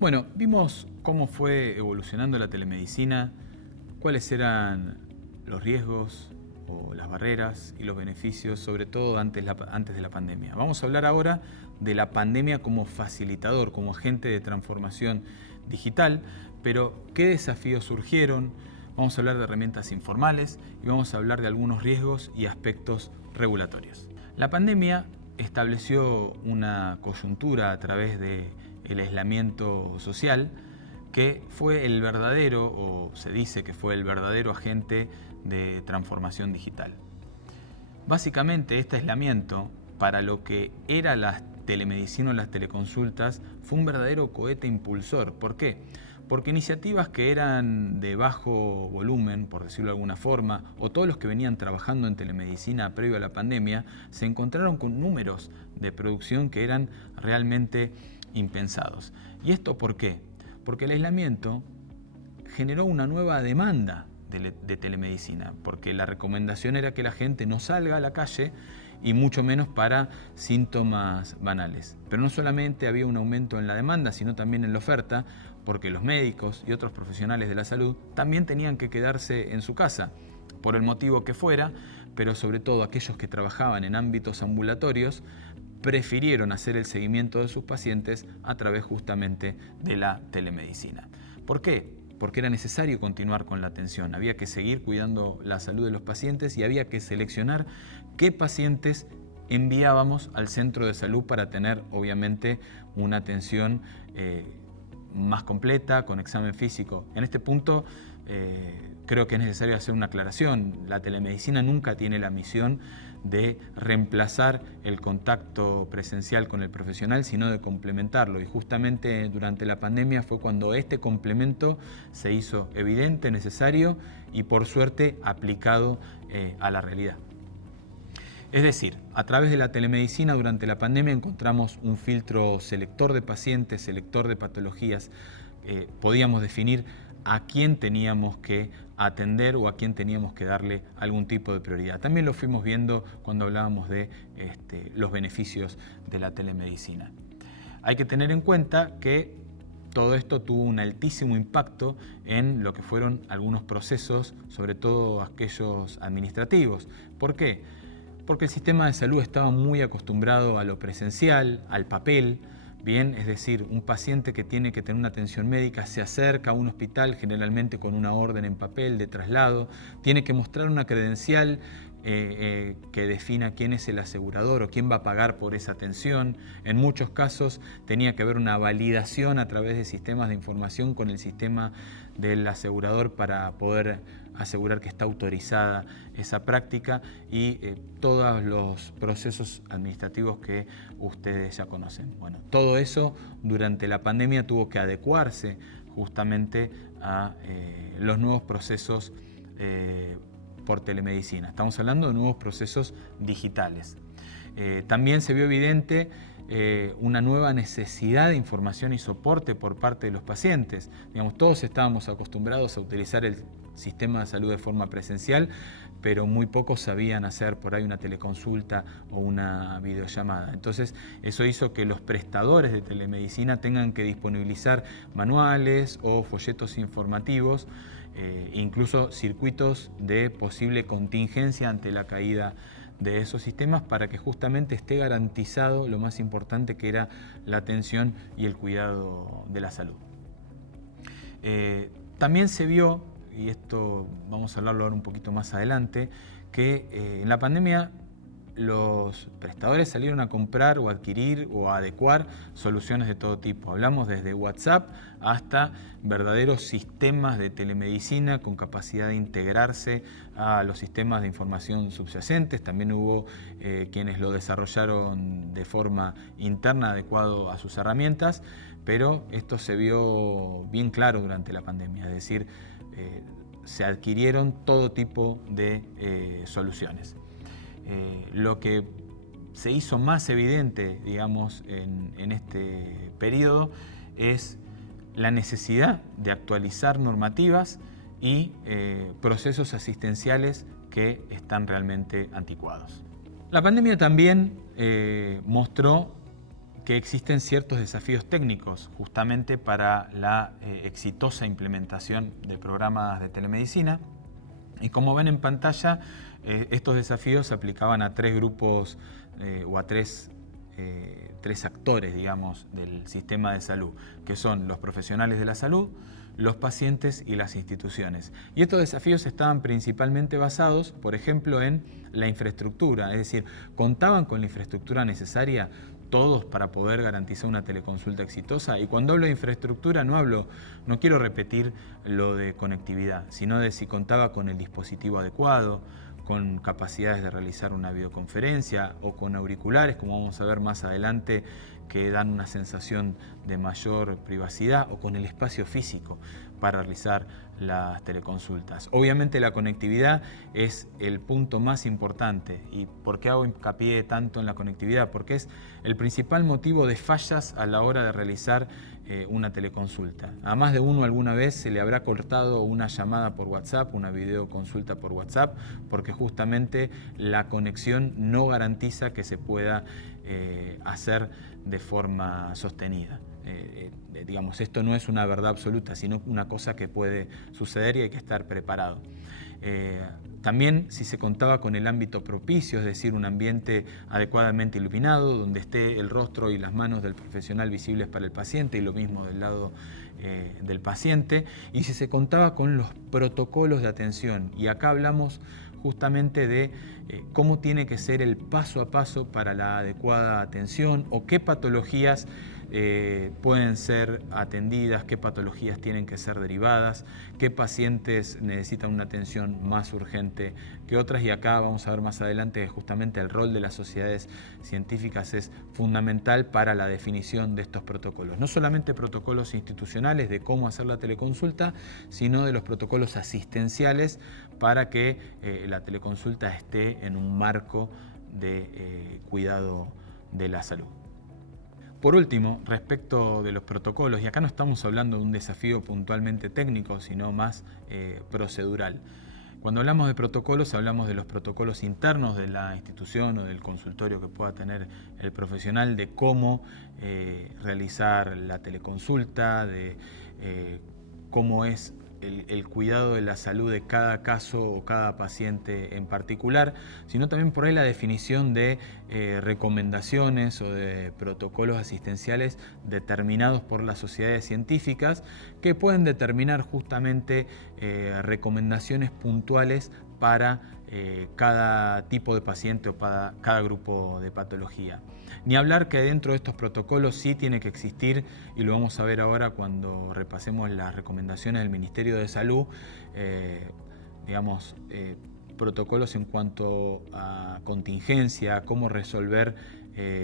Bueno, vimos cómo fue evolucionando la telemedicina, cuáles eran los riesgos o las barreras y los beneficios, sobre todo antes de la pandemia. Vamos a hablar ahora de la pandemia como facilitador, como agente de transformación digital, pero ¿qué desafíos surgieron? Vamos a hablar de herramientas informales y vamos a hablar de algunos riesgos y aspectos regulatorios. La pandemia estableció una coyuntura a través del aislamiento social que fue el verdadero, o se dice que fue el verdadero agente de transformación digital. Básicamente este aislamiento, para lo que era la telemedicina o las teleconsultas, fue un verdadero cohete impulsor. ¿Por qué? Porque iniciativas que eran de bajo volumen, por decirlo de alguna forma, o todos los que venían trabajando en telemedicina previo a la pandemia, se encontraron con números de producción que eran realmente impensados. ¿Y esto por qué? Porque el aislamiento generó una nueva demanda de telemedicina, porque la recomendación era que la gente no salga a la calle y mucho menos para síntomas banales. Pero no solamente había un aumento en la demanda, sino también en la oferta, porque los médicos y otros profesionales de la salud también tenían que quedarse en su casa, por el motivo que fuera, pero sobre todo aquellos que trabajaban en ámbitos ambulatorios prefirieron hacer el seguimiento de sus pacientes a través justamente de la telemedicina. ¿Por qué? Porque era necesario continuar con la atención, había que seguir cuidando la salud de los pacientes y había que seleccionar qué pacientes enviábamos al centro de salud para tener obviamente una atención más completa, con examen físico. En este punto creo que es necesario hacer una aclaración. La telemedicina nunca tiene la misión de reemplazar el contacto presencial con el profesional, sino de complementarlo. Y justamente durante la pandemia fue cuando este complemento se hizo evidente, necesario y por suerte aplicado a la realidad. Es decir, a través de la telemedicina durante la pandemia encontramos un filtro selector de pacientes, selector de patologías. Podíamos definir a quién teníamos que atender o a quién teníamos que darle algún tipo de prioridad. También lo fuimos viendo cuando hablábamos de los beneficios de la telemedicina. Hay que tener en cuenta que todo esto tuvo un altísimo impacto en lo que fueron algunos procesos, sobre todo aquellos administrativos. ¿Por qué? Porque el sistema de salud estaba muy acostumbrado a lo presencial, al papel. Bien, es decir, un paciente que tiene que tener una atención médica se acerca a un hospital generalmente con una orden en papel de traslado, tiene que mostrar una credencial que defina quién es el asegurador o quién va a pagar por esa atención. En muchos casos tenía que haber una validación a través de sistemas de información con el sistema del asegurador para poder asegurar que está autorizada esa práctica y todos los procesos administrativos que ustedes ya conocen. Bueno, todo eso durante la pandemia tuvo que adecuarse justamente a los nuevos procesos por telemedicina. Estamos hablando de nuevos procesos digitales. También se vio evidente una nueva necesidad de información y soporte por parte de los pacientes. Digamos, todos estábamos acostumbrados a utilizar el sistema de salud de forma presencial, pero muy pocos sabían hacer por ahí una teleconsulta o una videollamada. Entonces, eso hizo que los prestadores de telemedicina tengan que disponibilizar manuales o folletos informativos, incluso circuitos de posible contingencia ante la caída de esos sistemas para que justamente esté garantizado lo más importante, que era la atención y el cuidado de la salud. También se vio, y esto vamos a hablarlo ahora un poquito más adelante, que en la pandemia los prestadores salieron a comprar o adquirir o a adecuar soluciones de todo tipo. Hablamos desde WhatsApp hasta verdaderos sistemas de telemedicina con capacidad de integrarse a los sistemas de información subyacentes. También hubo quienes lo desarrollaron de forma interna, adecuado a sus herramientas, pero esto se vio bien claro durante la pandemia, es decir, se adquirieron todo tipo de soluciones. Lo que se hizo más evidente, digamos, en este periodo es la necesidad de actualizar normativas y procesos asistenciales que están realmente anticuados. La pandemia también mostró que existen ciertos desafíos técnicos justamente para la exitosa implementación de programas de telemedicina. Y como ven en pantalla, estos desafíos se aplicaban a tres grupos o a tres actores, digamos, del sistema de salud, que son los profesionales de la salud, los pacientes y las instituciones. Y estos desafíos estaban principalmente basados, por ejemplo, en la infraestructura, es decir, contaban con la infraestructura necesaria todos para poder garantizar una teleconsulta exitosa. Y cuando hablo de infraestructura no quiero repetir lo de conectividad, sino de si contaba con el dispositivo adecuado, con capacidades de realizar una videoconferencia o con auriculares, como vamos a ver más adelante, que dan una sensación de mayor privacidad, o con el espacio físico para realizar las teleconsultas. Obviamente la conectividad es el punto más importante. ¿Y por qué hago hincapié tanto en la conectividad? Porque es el principal motivo de fallas a la hora de realizar una teleconsulta. A más de uno alguna vez se le habrá cortado una llamada por WhatsApp, una videoconsulta por WhatsApp, porque justamente la conexión no garantiza que se pueda hacer de forma sostenida. Digamos, esto no es una verdad absoluta, sino una cosa que puede suceder y hay que estar preparado. También si se contaba con el ámbito propicio, es decir, un ambiente adecuadamente iluminado, donde esté el rostro y las manos del profesional visibles para el paciente, y lo mismo del lado del paciente, y si se contaba con los protocolos de atención. Y acá hablamos justamente de cómo tiene que ser el paso a paso para la adecuada atención, o qué patologías pueden ser atendidas, qué patologías tienen que ser derivadas, qué pacientes necesitan una atención más urgente que otras. Y acá vamos a ver más adelante que justamente el rol de las sociedades científicas es fundamental para la definición de estos protocolos. No solamente protocolos institucionales de cómo hacer la teleconsulta, sino de los protocolos asistenciales para que la teleconsulta esté en un marco de cuidado de la salud. Por último, respecto de los protocolos, y acá no estamos hablando de un desafío puntualmente técnico, sino más procedural. Cuando hablamos de protocolos, hablamos de los protocolos internos de la institución o del consultorio que pueda tener el profesional, de cómo realizar la teleconsulta, de cómo es el cuidado de la salud de cada caso o cada paciente en particular, sino también por ahí la definición de recomendaciones o de protocolos asistenciales determinados por las sociedades científicas, que pueden determinar justamente recomendaciones puntuales para cada tipo de paciente o para cada grupo de patología. Ni hablar que dentro de estos protocolos sí tiene que existir, y lo vamos a ver ahora cuando repasemos las recomendaciones del Ministerio de Salud, protocolos en cuanto a contingencia, cómo resolver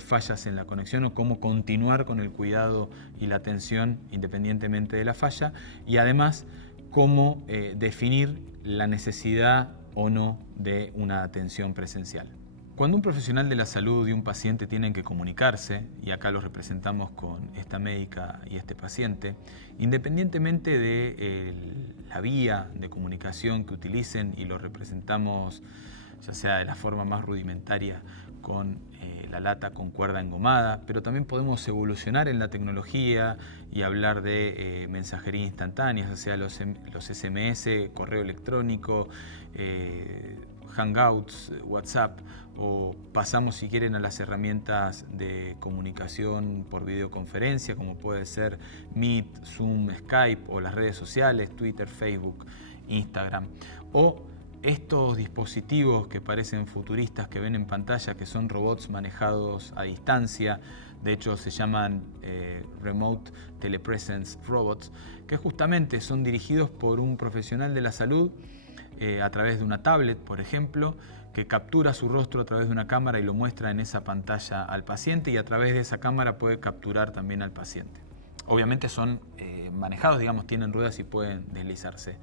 fallas en la conexión o cómo continuar con el cuidado y la atención independientemente de la falla, y además cómo definir la necesidad o no de una atención presencial. Cuando un profesional de la salud y un paciente tienen que comunicarse, y acá los representamos con esta médica y este paciente, independientemente de la vía de comunicación que utilicen, y lo representamos ya sea de la forma más rudimentaria con la lata con cuerda engomada, pero también podemos evolucionar en la tecnología y hablar de mensajería instantánea, ya sea los SMS, correo electrónico, Hangouts, WhatsApp, o pasamos si quieren a las herramientas de comunicación por videoconferencia, como puede ser Meet, Zoom, Skype, o las redes sociales, Twitter, Facebook, Instagram, o estos dispositivos que parecen futuristas que ven en pantalla, que son robots manejados a distancia. De hecho se llaman Remote Telepresence Robots, que justamente son dirigidos por un profesional de la salud a través de una tablet, por ejemplo, que captura su rostro a través de una cámara y lo muestra en esa pantalla al paciente, y a través de esa cámara puede capturar también al paciente. Obviamente son manejados, digamos, tienen ruedas y pueden deslizarse.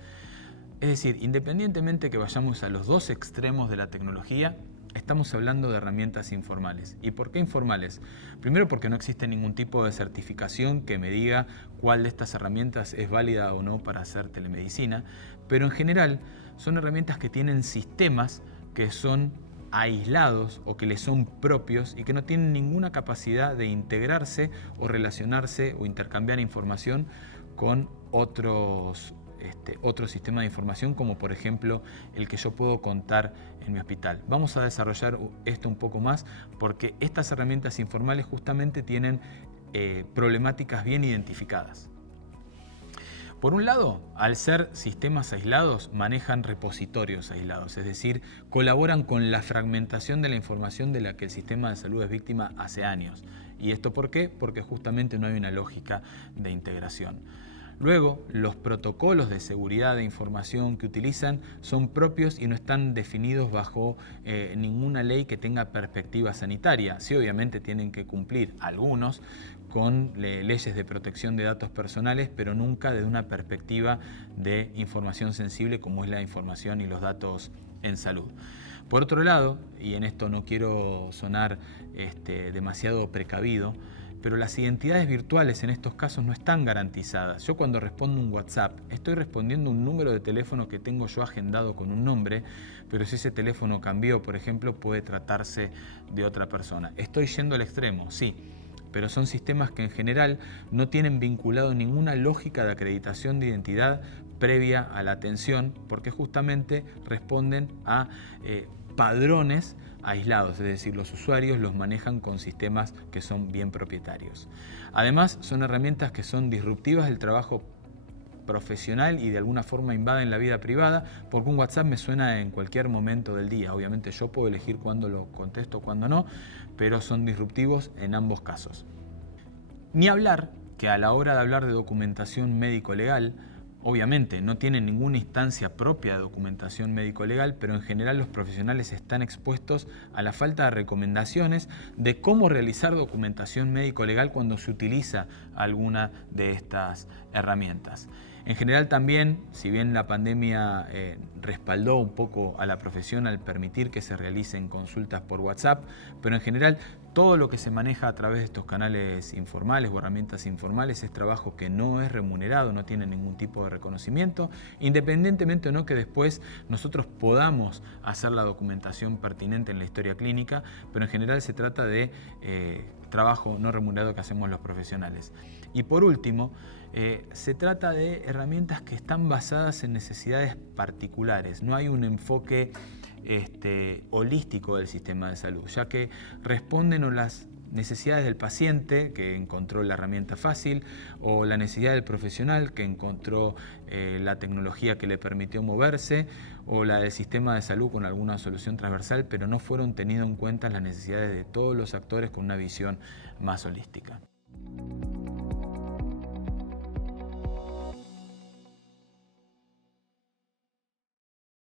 Es decir, independientemente que vayamos a los dos extremos de la tecnología, estamos hablando de herramientas informales. ¿Y por qué informales? Primero, porque no existe ningún tipo de certificación que me diga cuál de estas herramientas es válida o no para hacer telemedicina, pero en general son herramientas que tienen sistemas que son aislados o que les son propios y que no tienen ninguna capacidad de integrarse o relacionarse o intercambiar información con otros sistemas de información, como por ejemplo el que yo puedo contar en mi hospital. Vamos a desarrollar esto un poco más porque estas herramientas informales justamente tienen problemáticas bien identificadas. Por un lado, al ser sistemas aislados, manejan repositorios aislados, es decir, colaboran con la fragmentación de la información de la que el sistema de salud es víctima hace años. ¿Y esto por qué? Porque justamente no hay una lógica de integración. Luego, los protocolos de seguridad de información que utilizan son propios y no están definidos bajo ninguna ley que tenga perspectiva sanitaria. Sí, obviamente tienen que cumplir algunos con leyes de protección de datos personales, pero nunca desde una perspectiva de información sensible como es la información y los datos en salud. Por otro lado, y en esto no quiero sonar demasiado precavido, pero las identidades virtuales en estos casos no están garantizadas. Yo cuando respondo un WhatsApp estoy respondiendo un número de teléfono que tengo yo agendado con un nombre, pero si ese teléfono cambió, por ejemplo, puede tratarse de otra persona. Estoy yendo al extremo, sí, pero son sistemas que en general no tienen vinculado ninguna lógica de acreditación de identidad previa a la atención, porque justamente responden a padrones aislados, es decir, los usuarios los manejan con sistemas que son bien propietarios. Además, son herramientas que son disruptivas del trabajo profesional y de alguna forma invaden la vida privada, porque un WhatsApp me suena en cualquier momento del día. Obviamente yo puedo elegir cuándo lo contesto, cuándo no, pero son disruptivos en ambos casos. Ni hablar que a la hora de hablar de documentación médico-legal, obviamente no tienen ninguna instancia propia de documentación médico-legal, pero en general los profesionales están expuestos a la falta de recomendaciones de cómo realizar documentación médico-legal cuando se utiliza alguna de estas herramientas. En general también, si bien la pandemia respaldó un poco a la profesión al permitir que se realicen consultas por WhatsApp, pero en general todo lo que se maneja a través de estos canales informales o herramientas informales es trabajo que no es remunerado, no tiene ningún tipo de reconocimiento, independientemente o no que después nosotros podamos hacer la documentación pertinente en la historia clínica, pero en general se trata de trabajo no remunerado que hacemos los profesionales. Y por último, se trata de herramientas que están basadas en necesidades particulares. No hay un enfoque holístico del sistema de salud, ya que responden a las necesidades del paciente que encontró la herramienta fácil o la necesidad del profesional que encontró la tecnología que le permitió moverse o la del sistema de salud con alguna solución transversal, pero no fueron tenidas en cuenta las necesidades de todos los actores con una visión más holística.